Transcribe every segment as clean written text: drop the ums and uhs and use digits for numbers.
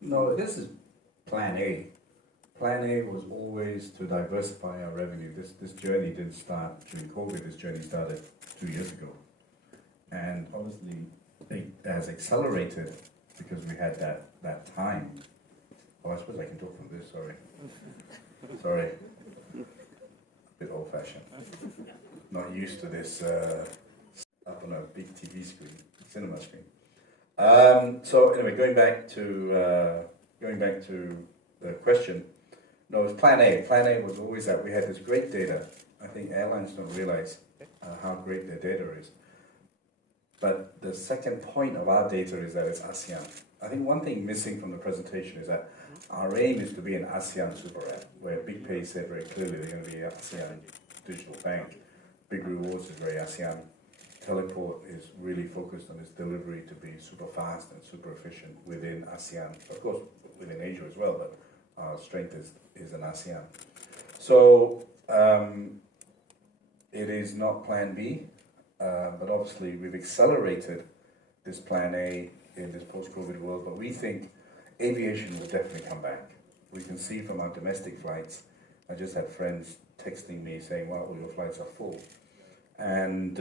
No, this is Plan A. Plan A was always to diversify our revenue. This journey didn't start during COVID. This journey started 2 years ago, and obviously it has accelerated because we had that time. Oh, I suppose I can talk from this. Sorry, a bit old-fashioned. Not used to this up on a big TV screen, cinema screen. So anyway, going back to the question. No, it was Plan A. Plan A was always that we had this great data. I think airlines don't realize how great their data is. But the second point of our data is that it's ASEAN. I think one thing missing from the presentation is that our aim is to be an ASEAN super app, where BigPay said very clearly they're going to be an ASEAN digital bank. Big Rewards is very ASEAN. Teleport is really focused on its delivery to be super fast and super efficient within ASEAN. Of course, within Asia as well, but our strength is in ASEAN. So it is not Plan B, but obviously we've accelerated this Plan A in this post-COVID world, but we think aviation will definitely come back. We can see from our domestic flights, I just had friends texting me saying, well, all your flights are full. And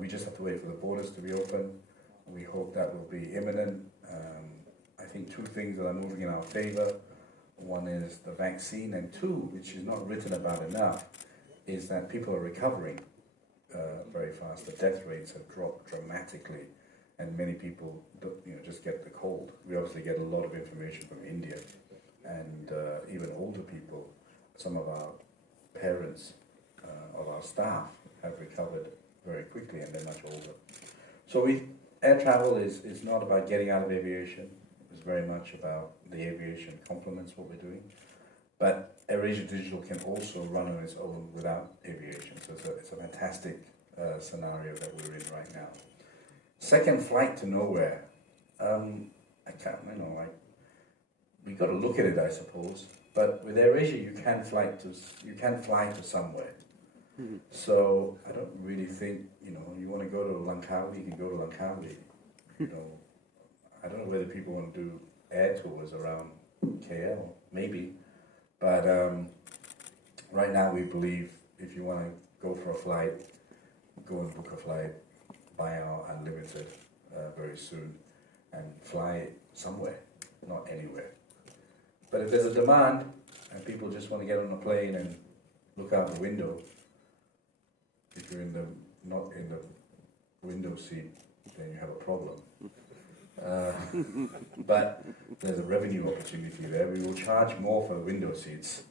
we just have to wait for the borders to be open. We hope that will be imminent. I think two things that are moving in our favor. One is the vaccine, and two, which is not written about enough, is that people are recovering very fast. The death rates have dropped dramatically, and many people just get the cold. We obviously get a lot of information from India, and even older people. Some of our parents of our staff have recovered very quickly, and they're much older. So air travel is not about getting out of aviation. It's very much about the aviation complements what we're doing. But Airasia Digital can also run on its own without aviation. So it's a fantastic scenario that we're in right now. Second, flight to nowhere. We got to look at it, I suppose. But with Airasia, you can fly to somewhere. Mm-hmm. So I don't really think you want to go to Langkawi, you can go to Langkawi. I don't know whether people want to do air tours around KL, maybe. But right now we believe if you want to go for a flight, go and book a flight, buy our unlimited very soon, and fly somewhere, not anywhere. But if there's a demand and people just want to get on a plane and look out the window, if you're not in the window seat, then you have a problem. But there's a revenue opportunity there. We will charge more for the window seats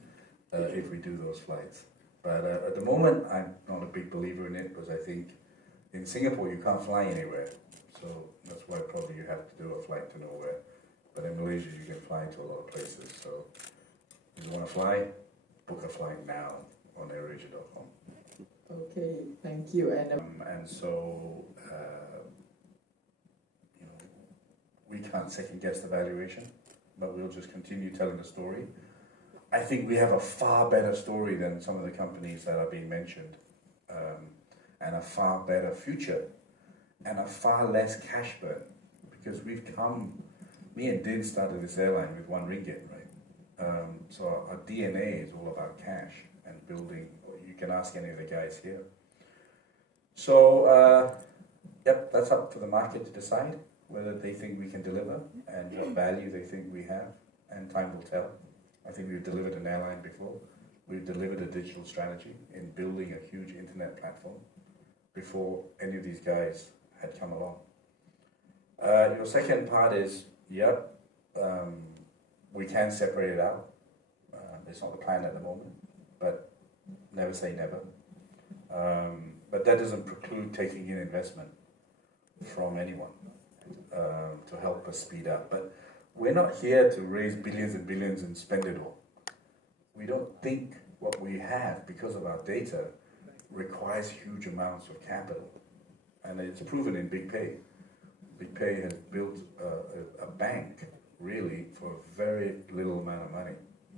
if we do those flights. But at the moment, I'm not a big believer in it because I think in Singapore you can't fly anywhere. So that's why probably you have to do a flight to nowhere. But in Malaysia you can fly to a lot of places. So if you want to fly, book a flight now on airasia.com. Okay, thank you. And so we can't second guess the valuation, but we'll just continue telling the story. I think we have a far better story than some of the companies that are being mentioned, and a far better future, and a far less cash burn, because me and Din started this airline with 1 ringgit, right? So our DNA is all about cash and building. You can ask any of the guys here. So, yep, that's up to the market to decide whether they think we can deliver and what value they think we have, and time will tell. I think we've delivered an airline before. We've delivered a digital strategy in building a huge internet platform before any of these guys had come along. Your second part is, yep, we can separate it out. It's not the plan at the moment, but never say never. But that doesn't preclude taking in investment from anyone to help us speed up. But we're not here to raise billions and billions and spend it all. We don't think what we have, because of our data, requires huge amounts of capital. And it's proven in BigPay. BigPay has built a bank, really, for a very little amount of money.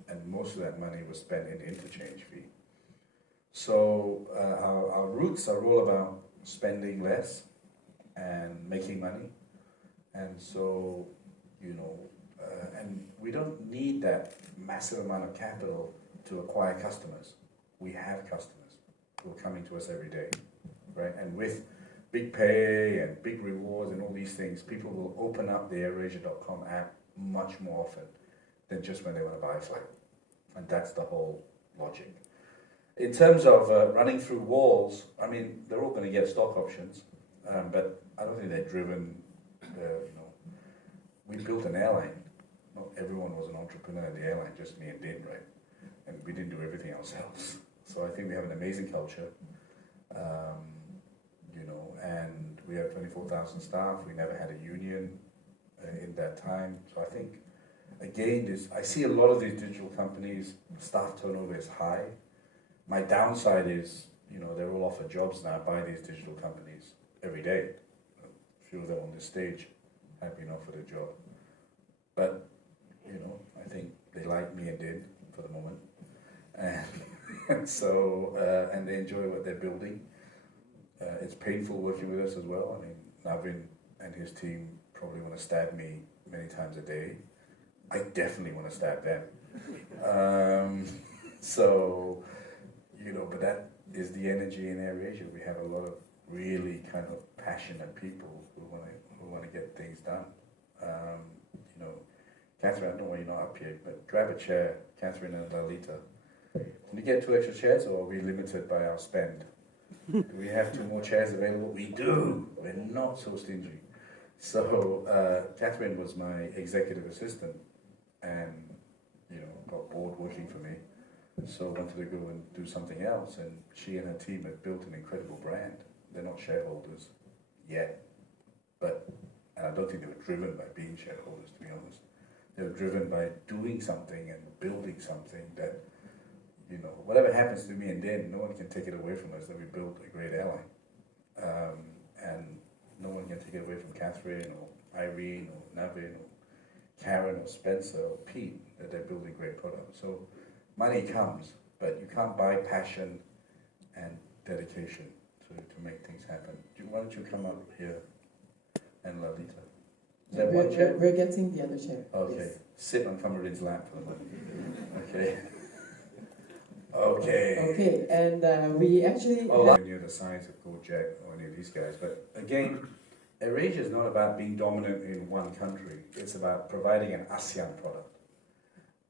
And most of that money was spent in interchange fee. So our roots are all about spending less and making money. And so you know, and we don't need that massive amount of capital to acquire customers. We have customers who are coming to us every day, right? And with big pay and big rewards and all these things, people will open up the airasia.com app much more often than just when they want to buy a flight. And that's the whole logic. In terms of running through walls, I mean, they're all going to get stock options, but I don't think they're driven, you know, we built an airline. Not everyone was an entrepreneur in the airline, just me and Din, right? And we didn't do everything ourselves. So I think we have an amazing culture, you know, and we have 24,000 staff. We never had a union in that time. So I think, again, I see a lot of these digital companies, staff turnover is high. My downside is, you know, they're all offered jobs now by these digital companies every day. A few of them on this stage have been offered a job. But, you know, I think they like me and did for the moment. And so, and they enjoy what they're building. It's painful working with us as well. I mean, Navin and his team probably want to stab me many times a day. I definitely want to stab them. So, you know, but that is the energy in AirAsia. We have a lot of really kind of passionate people who want to get things done. You know, Catherine, I don't know why you're not up here, but grab a chair, Catherine and Lalita. Can you get 2 extra chairs, or are we limited by our spend? Do we have 2 more chairs available? We do. We're not so stingy. So Catherine was my executive assistant, and you know, got bored working for me. So wanted to go and do something else, and she and her team have built an incredible brand. They're not shareholders yet, but and I don't think they were driven by being shareholders, to be honest. They were driven by doing something and building something that, you know, whatever happens to me and Dan, no one can take it away from us that we built a great airline. And no one can take it away from Catherine or Irene or Navin or Karen or Spencer or Pete that they're building great products. So money comes, but you can't buy passion and dedication to make things happen. Why don't you come up here and Lalita? Is that one chair? We're getting the other chair. Okay. Yes. Sit on Kamarin's lap for the moment. Okay. Okay. Okay, and we actually Near the science of Gojek or any of these guys, but again, AirAsia is not about being dominant in one country. It's about providing an ASEAN product,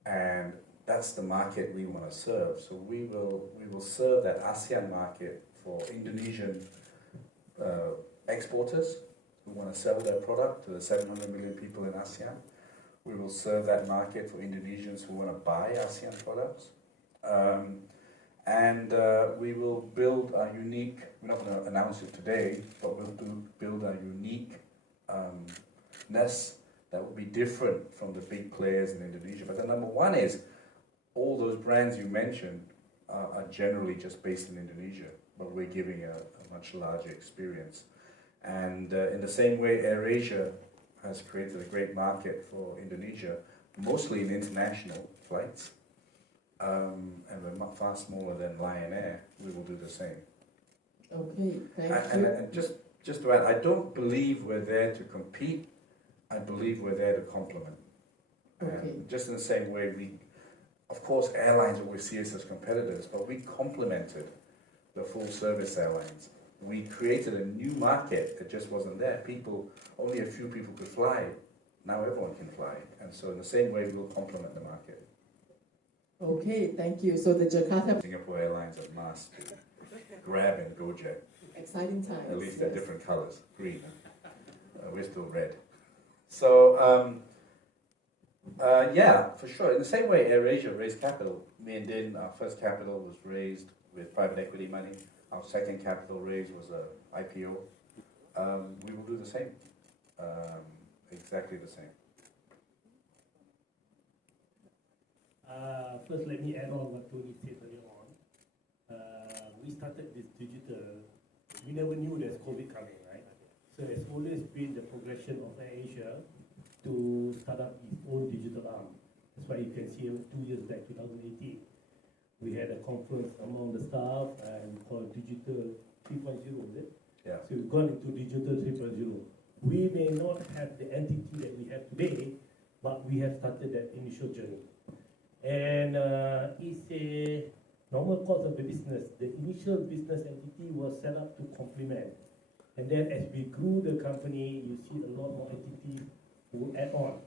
and that's the market we want to serve. So we will serve that ASEAN market for Indonesian exporters who want to sell their product to the 700 million people in ASEAN. We will serve that market for Indonesians who want to buy ASEAN products. And we will build a unique, we're not going to announce it today, but we'll build a uniqueness that will be different from the big players in Indonesia. But the number one is, all those brands you mentioned are generally just based in Indonesia, but we're giving a much larger experience. And in the same way, AirAsia has created a great market for Indonesia, mostly in international flights. And we're far smaller than Lion Air. We will do the same. Okay, thank you. And just to add, I don't believe we're there to compete. I believe we're there to complement. Okay. Just in the same way, of course, airlines always see us as competitors, but we complemented the full service airlines. We created a new market that just wasn't there. Only a few people could fly. Now everyone can fly. And so in the same way, we'll complement the market. Okay, thank you. So the Jakarta Singapore Airlines are mass to Grab and Gojek. exciting times. At least they're different colors. Green. We're still red. So, yeah, for sure. In the same way AirAsia raised capital, me and Din, our first capital was raised with private equity money. Our second capital raise was a IPO. We will do the same. Exactly the same. First, let me add on what Tony said earlier on. We started this digital. We never knew there's COVID coming, right? So it's always been the progression of AirAsia to start up its own digital arm. That's why you can see 2 years back, 2018, we had a conference among the staff and called Digital 3.0, is it? Yeah. So we've gone into Digital 3.0. We may not have the entity that we have today, but we have started that initial journey. And it's a normal course of the business. The initial business entity was set up to complement. And then as we grew the company, you see a lot more entities who add on.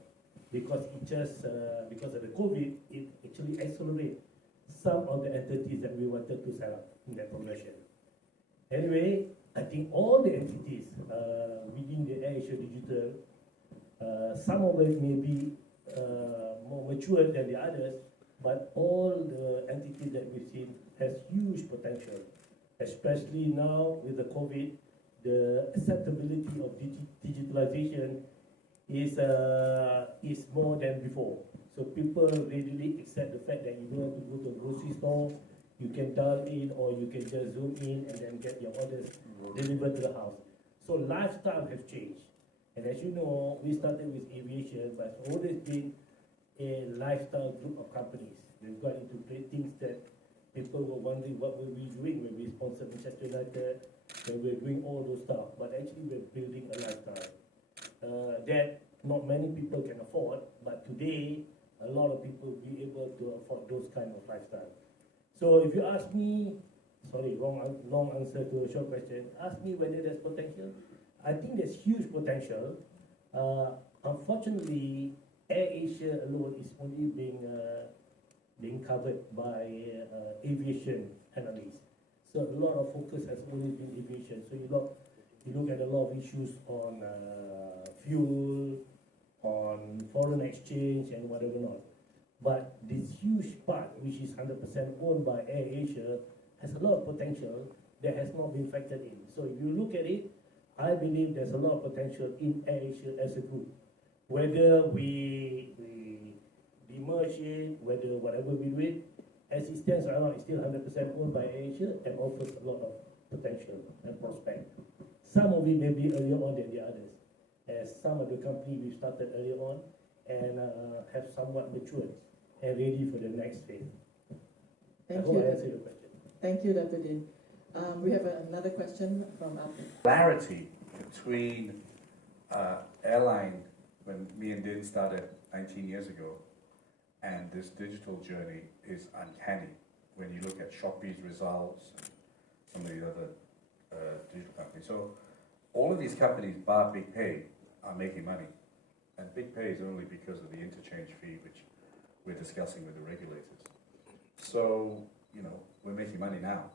Because it just, because of the COVID, it actually accelerated some of the entities that we wanted to set up in that progression. Anyway, I think all the entities within the Airasia Digital, some of it may be more mature than the others, but all the entities that we've seen has huge potential, especially now with the COVID. The acceptability of digitalization is more than before. So people readily accept the fact that you don't have to go to a grocery store, you can dial in or you can just zoom in and then get your orders delivered to the house. So lifestyle has changed. And as you know, we started with aviation, but it's always been a lifestyle group of companies. We've got into great things that people were wondering what were we doing when we sponsored Manchester United, when we're doing all those stuff. But actually we're building a lifestyle that not many people can afford, but today a lot of people will be able to afford those kind of lifestyle. So if you ask me, sorry, long answer to a short question, ask me whether there's potential. I think there's huge potential. Unfortunately, AirAsia alone is only being covered by aviation analysts. So a lot of focus has only been aviation. So you look at a lot of issues on fuel, on foreign exchange and whatever not. But this huge part, which is 100% owned by AirAsia, has a lot of potential that has not been factored in. So if you look at it, I believe there's a lot of potential in AirAsia as a group. Whether we demerge it, whether whatever we do it, as it stands right now, it's still 100% owned by AirAsia and offers a lot of potential and prospect. Some of it may be earlier on than the others, as some of the companies we started earlier on and have somewhat matured and ready for the next phase. Thank I hope you. I answered your question. Thank you, Dr. Din. We have another question from Abdul. Clarity between airline, when me and Din started 19 years ago, and this digital journey is uncanny. When you look at Shopee's results, some of the other digital companies. So all of these companies, bar Big Pay, are making money. And Big Pay is only because of the interchange fee, which we're discussing with the regulators. So, you know, we're making money now.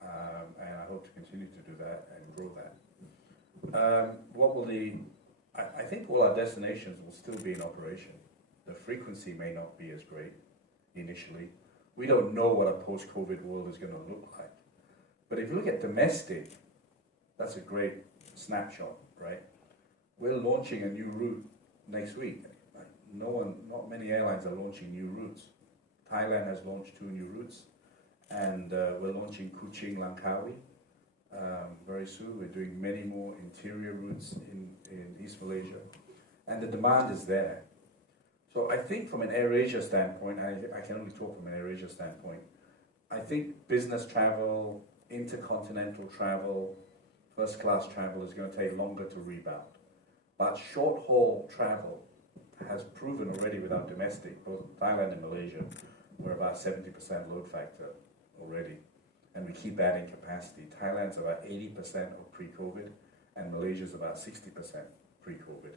And I hope to continue to do that and grow that. What will I think all our destinations will still be in operation. The frequency may not be as great initially. We don't know what a post-COVID world is going to look like. But if you look at domestic, that's a great snapshot, right? We're launching a new route next week. Not many airlines are launching new routes. Thailand has launched 2 new routes, and we're launching Kuching, Langkawi very soon. We're doing many more interior routes in East Malaysia, and the demand is there. So I think from an AirAsia standpoint, I can only talk from an AirAsia standpoint, I think business travel, intercontinental travel, first class travel is going to take longer to rebound. But short haul travel has proven already with our domestic, both Thailand and Malaysia, we're about 70% load factor already. And we keep adding capacity. Thailand's about 80% of pre-COVID, and Malaysia's about 60% pre-COVID.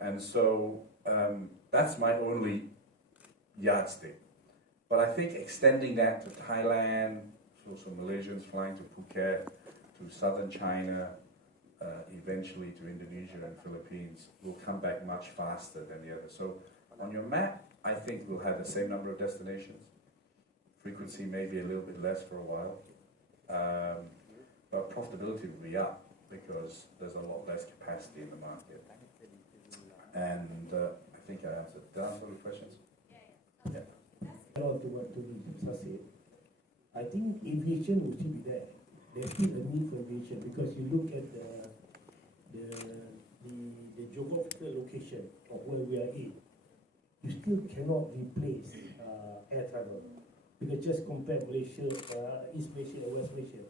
And so that's my only yardstick. But I think extending that to Thailand, so Malaysians flying to Phuket, to southern China, eventually to Indonesia and Philippines, will come back much faster than the others. So on your map, I think we'll have the same number of destinations. Frequency may be a little bit less for a while, but profitability will be up because there's a lot less capacity in the market. And I think I answered. Did I answer all your questions? Yeah. To what Sir said, I think aviation will still be there. There's still a need for aviation because you look at the geographical location of where we are in, you still cannot replace air travel. Because just compare Malaysia, East Malaysia and West Malaysia,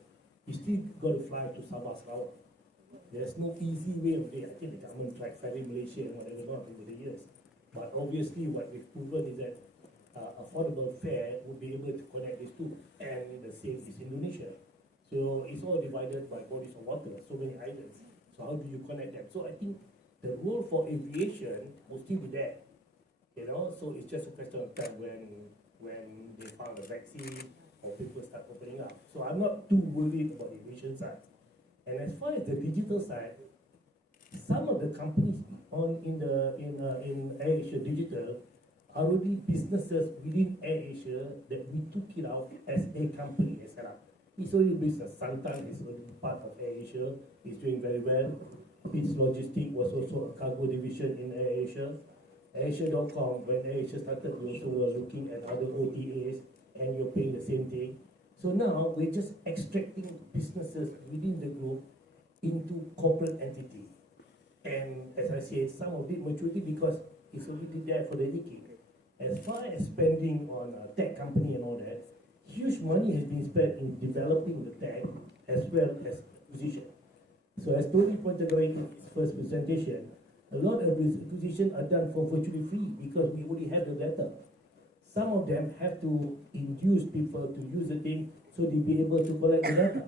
you still got to fly to Sabah, Sarawak. There's no easy way of there. I think the government tried ferry Malaysia and whatever not over the years. But obviously what we've proven is that affordable fare would be able to connect these two, and the same is Indonesia. So it's all divided by bodies of water, so many islands. So how do you connect them? So I think the role for aviation will still be there, you know. So it's just a question of time when they found a vaccine or people start opening up. So I'm not too worried about the aviation side. And as far as the digital side, some of the companies in Airasia Digital are already businesses within AirAsia that we took it out as a company as set up. It's already business. Santan is already part of AirAsia. It's doing very well. Its logistic was also a cargo division in AirAsia. AirAsia.com, when AirAsia started, we also were looking at other OTAs, and you're paying the same thing. So now we're just extracting businesses within the group into corporate entity. And as I said, some of it maturity because it's already there for the decade. As far as spending on a tech company and all that, huge money has been spent in developing the tech as well as acquisition. So as Tony pointed out in his first presentation, a lot of these acquisitions are done for virtually free because we already have the data. Some of them have to induce people to use the thing so they'll be able to collect the data.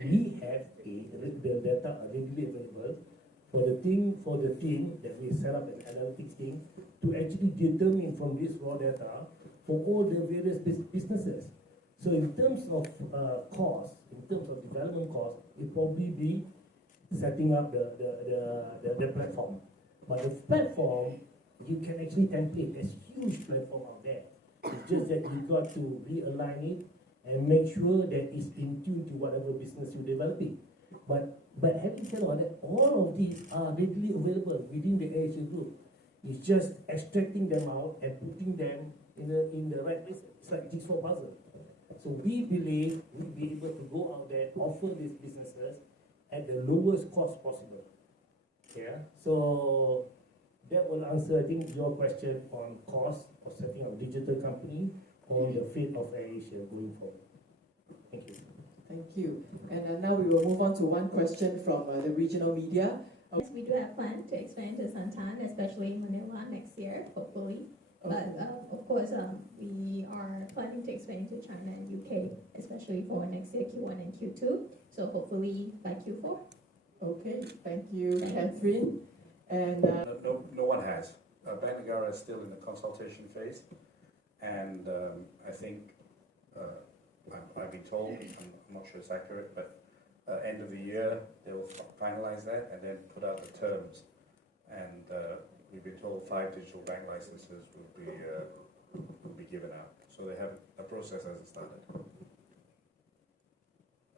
We have the data readily available for the team that we set up an analytics team to actually determine from this raw data for all the various businesses. So in terms of cost, in terms of development cost, it probably be setting up the platform. But the platform, you can actually template. There's huge platform out there. It's just that you got to realign it and make sure that it's in tune to whatever business you're developing. But having said all that, all of these are readily available within the AirAsia group. It's just extracting them out and putting them in the right place. It's like jigsaw puzzle. So we believe we'll be able to go out there, offer these businesses at the lowest cost possible. Yeah. So that will answer, I think, your question on cost of setting up a digital company or the fate of AirAsia going forward. Thank you. Thank you. And now we will move on to one question from the regional media. Yes, we do have plans to expand to Santan, especially in Manila next year, hopefully. Okay. But of course, we are planning to expand to China and UK, especially for next year Q1 and Q2. So hopefully by Q4. Okay, thank you, Catherine. And No one has. Bank Negara is still in the consultation phase, and I think I've been told, I'm not sure it's accurate, but end of the year they will finalize that and then put out the terms. And we've been told 5 digital bank licenses will be given out. So they have a process hasn't started.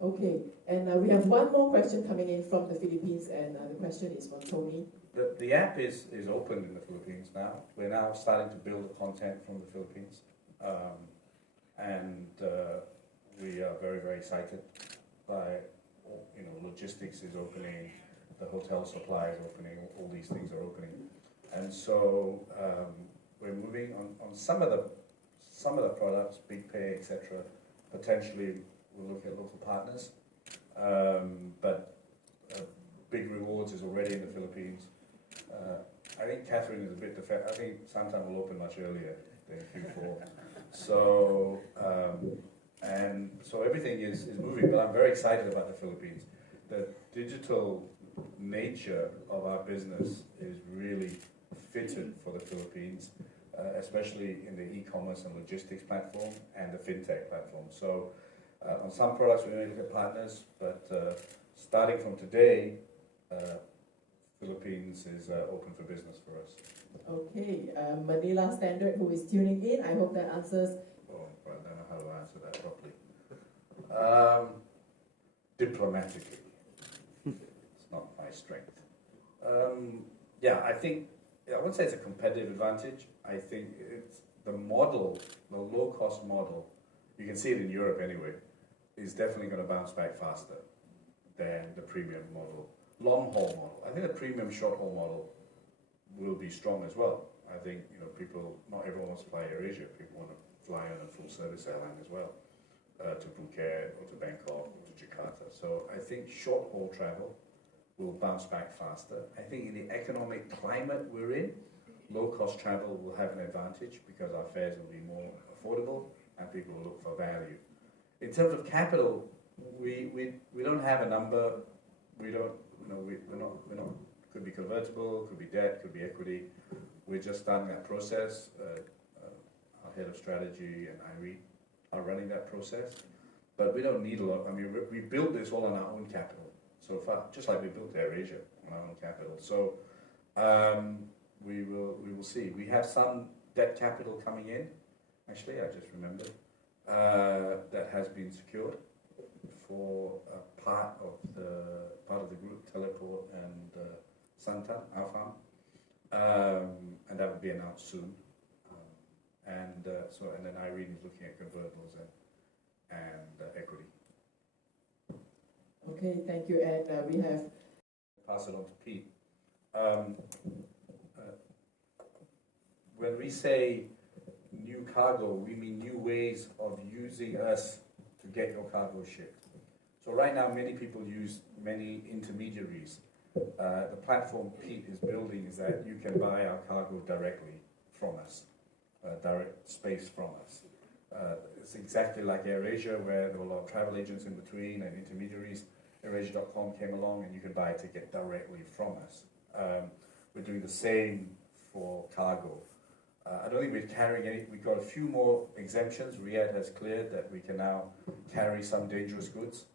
okay, and we have one more question coming in from the Philippines, and the question is from Tony. The app is open in the Philippines now. We're now starting to build the content from the Philippines, and we are very, very excited by, logistics is opening, the hotel supply is opening, all these things are opening, and so we're moving on some of the products, Big Pay, etc. Potentially we'll look at local partners, but Big Rewards is already in the Philippines. I think Catherine is a bit I think Santan will open much earlier than Q4. So so everything is moving, but I'm very excited about the Philippines. The digital nature of our business is really fitted for the Philippines, especially in the e-commerce and logistics platform and the fintech platform. So on some products we're going to look at partners, but starting from today, Philippines is open for business for us. Okay, Manila Standard, who is tuning in, I hope that answers. Oh, I don't know how to answer that properly. Diplomatically, it's not my strength. Yeah, I think, I wouldn't say it's a competitive advantage. I think it's the model, the low-cost model, you can see it in Europe anyway, is definitely going to bounce back faster than the premium model. Long-haul model. I think the premium short-haul model will be strong as well. I think, people, not everyone wants to fly AirAsia. People want to fly on a full-service airline as well, to Phuket or to Bangkok or to Jakarta. So I think short-haul travel will bounce back faster. I think in the economic climate we're in, low-cost travel will have an advantage because our fares will be more affordable and people will look for value. In terms of capital, we don't have a number. We don't, we're not. Could be convertible, could be debt, could be equity. We're just starting that process. Our head of strategy and Irene are running that process, but we don't need a lot. I mean, we built this all on our own capital so far, just like we built Airasia on our own capital. So we will see. We have some debt capital coming in. Actually, I just remembered that has been secured for a part of the group, Teleport and Santan, our farm, and that will be announced soon. And then Irene is looking at convertibles and equity. Okay, thank you. And we have Pass it on to Pete. When we say new cargo, we mean new ways of using us to get your cargo shipped. So right now, many people use many intermediaries. The platform Pete is building is that you can buy our cargo directly from us, direct space from us. It's exactly like AirAsia, where there were a lot of travel agents in between and intermediaries. Airasia.com came along and you could buy a ticket directly from us. We're doing the same for cargo. I don't think we're carrying any. We've got a few more exemptions. Riyadh has cleared that we can now carry some dangerous goods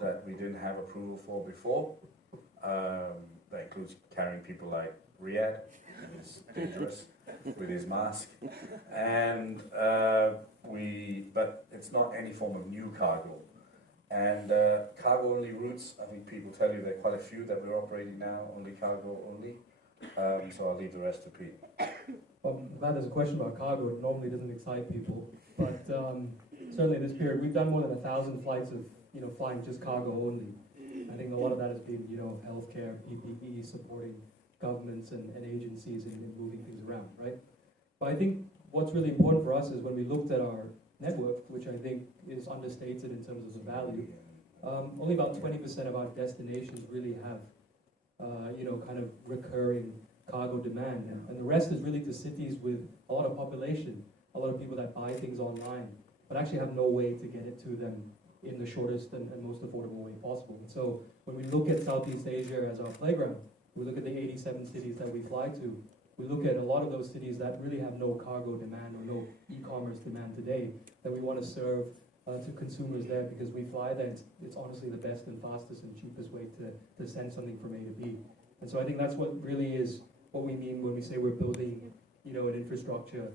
that we didn't have approval for before. That includes carrying people like Riyadh, who is dangerous, with his mask. And but it's not any form of new cargo. And cargo-only routes, I think people tell you there are quite a few that we're operating now, only cargo only. So I'll leave the rest to Pete. Matt, there's a question about cargo. It normally doesn't excite people, but certainly this period, we've done more than 1,000 flights of flying just cargo only. I think a lot of that has been healthcare, PPE, supporting governments and agencies in moving things around, right? But I think what's really important for us is when we looked at our network, which I think is understated in terms of the value, only about 20% of our destinations really have kind of recurring cargo demand, and the rest is really to cities with a lot of population, a lot of people that buy things online, but actually have no way to get it to them in the shortest and most affordable way possible. And so when we look at Southeast Asia as our playground, we look at the 87 cities that we fly to, we look at a lot of those cities that really have no cargo demand or no e-commerce demand today, that we want to serve to consumers there, because we fly there. It's honestly the best and fastest and cheapest way to send something from A to B. And so I think that's what really is what we mean when we say we're building, an infrastructure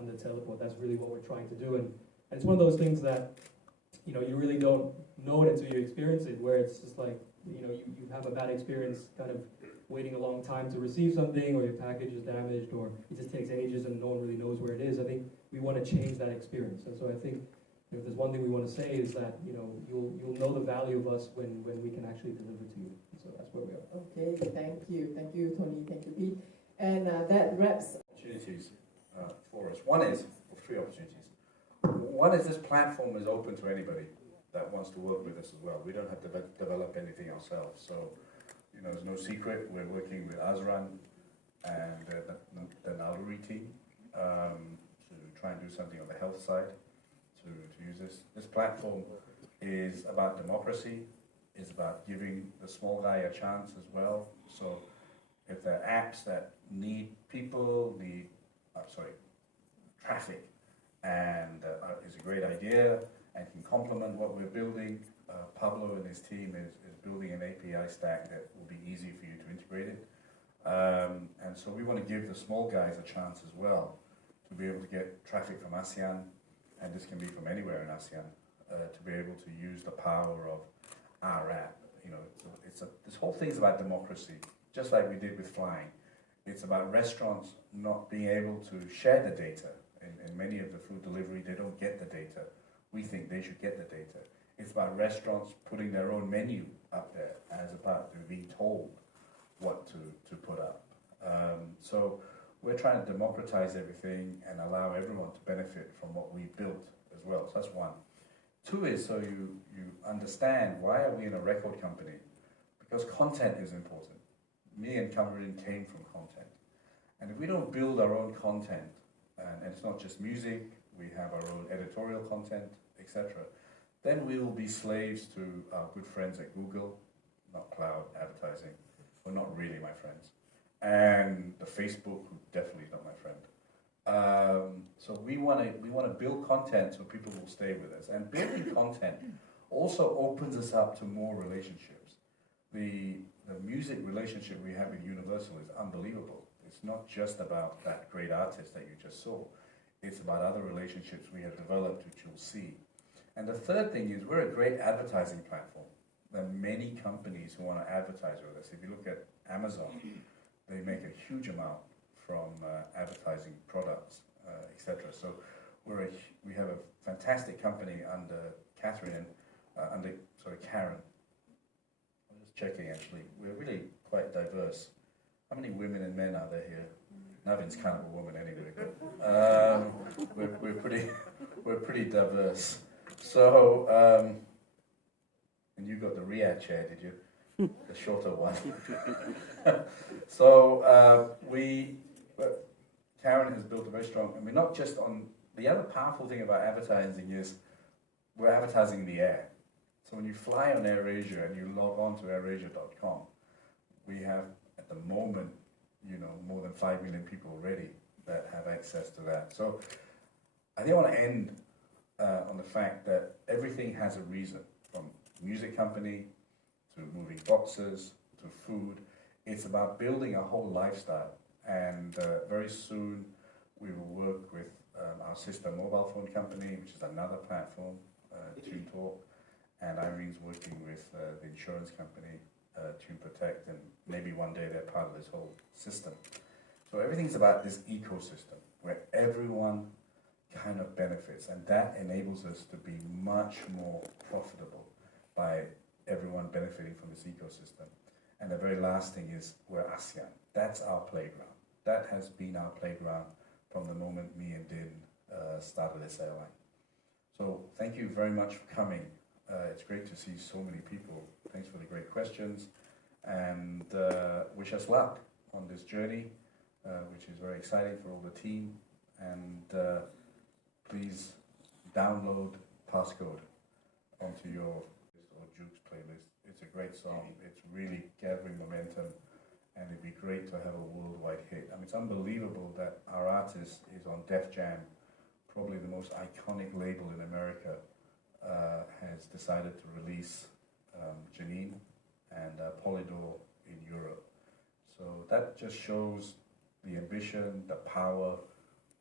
under Teleport. That's really what we're trying to do. And it's one of those things that, you really don't know it until you experience it, where it's just like, you have a bad experience kind of waiting a long time to receive something, or your package is damaged, or it just takes ages and no one really knows where it is. I think we want to change that experience. And so I think if there's one thing we want to say is that, you'll know the value of us when we can actually deliver to you. So that's where we are. okay. Thank you, Tony. Thank you, Pete. And that wraps. Opportunities for us. One is, three opportunities. One is this platform is open to anybody that wants to work with us as well. We don't have to develop anything ourselves. So, there's no secret. We're working with Azran and the Naluri team to try and do something on the health side to use this. This platform is about democracy. It's about giving the small guy a chance as well. So if there are apps that need traffic, and is a great idea and can complement what we're building, Pablo and his team is building an API stack that will be easy for you to integrate it. And so we want to give the small guys a chance as well to be able to get traffic from ASEAN, and this can be from anywhere in ASEAN, to be able to use the power of our app. This whole thing is about democracy, just like we did with flying. It's about restaurants not being able to share the data. In many of the food delivery, they don't get the data. We think they should get the data. It's about restaurants putting their own menu up there as opposed to being told what to put up. So we're trying to democratize everything and allow everyone to benefit from what we built as well. So that's one. Two is so you understand, why are we in a record company? Because content is important. Me and Cameroon came from content. And if we don't build our own content, and it's not just music, we have our own editorial content, etc., then we will be slaves to our good friends at Google, not cloud advertising, well, not really my friends, and the Facebook, who definitely is not my friend. So we want to build content so people will stay with us. And building content also opens us up to more relationships. The music relationship we have with Universal is unbelievable. It's not just about that great artist that you just saw. It's about other relationships we have developed, which you'll see. And the third thing is we're a great advertising platform. There are many companies who want to advertise with us. If you look at Amazon, they make a huge amount from advertising products, etc. So we have a fantastic company under Karen. I'm just checking actually. We're really quite diverse. How many women and men are there here? Navin's kind of a woman anyway, but we're pretty diverse. So, and you got the Riyadh chair, did you? The shorter one. So Karen has built a very strong, and we're not just on, the other powerful thing about advertising is we're advertising in the air. So when you fly on AirAsia and you log on to airasia.com, we have at the moment, more than 5 million people already that have access to that. So I think I want to end on the fact that everything has a reason, from music company to moving boxes to food. It's about building a whole lifestyle. And very soon we will work with our sister mobile phone company, which is another platform, TuneTalk, and Irene's working with the insurance company, TuneProtect, and maybe one day they're part of this whole system. So everything's about this ecosystem where everyone kind of benefits, and that enables us to be much more profitable by everyone benefiting from this ecosystem. And the very last thing is we're Asean. That's our playground. That has been our playground from the moment me and Din started this airline. So thank you very much for coming. It's great to see so many people. Thanks for the great questions, and wish us luck on this journey, which is very exciting for all the team. And please download Passcode onto your or Juke's playlist. It's a great song. It's really gathering momentum, and it'd be great to have a worldwide hit. I mean, it's unbelievable that our artist is on Def Jam, probably the most iconic label in America, has decided to release Janine and Polydor in Europe. So that just shows the ambition, the power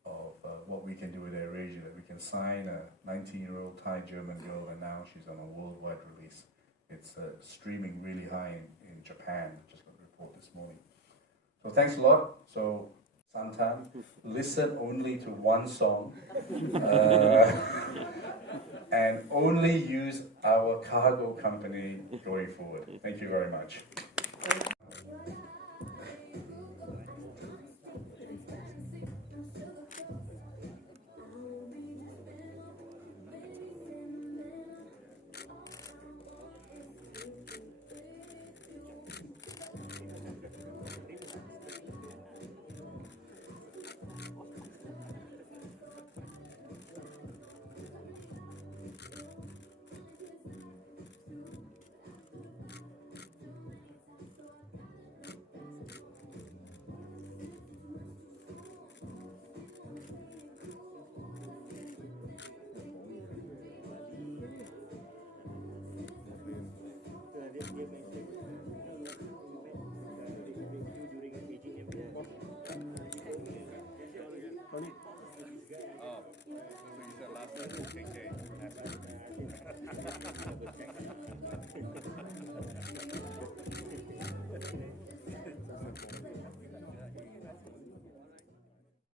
of what we can do with AirAsia, that we can sign a 19-year-old Thai-German girl, and now she's on a worldwide release. It's streaming really high in Japan. Just got a report this morning. So thanks a lot. So Santan, listen only to one song and only use our cargo company going forward. Thank you very much. Oh, so you said last time, okay.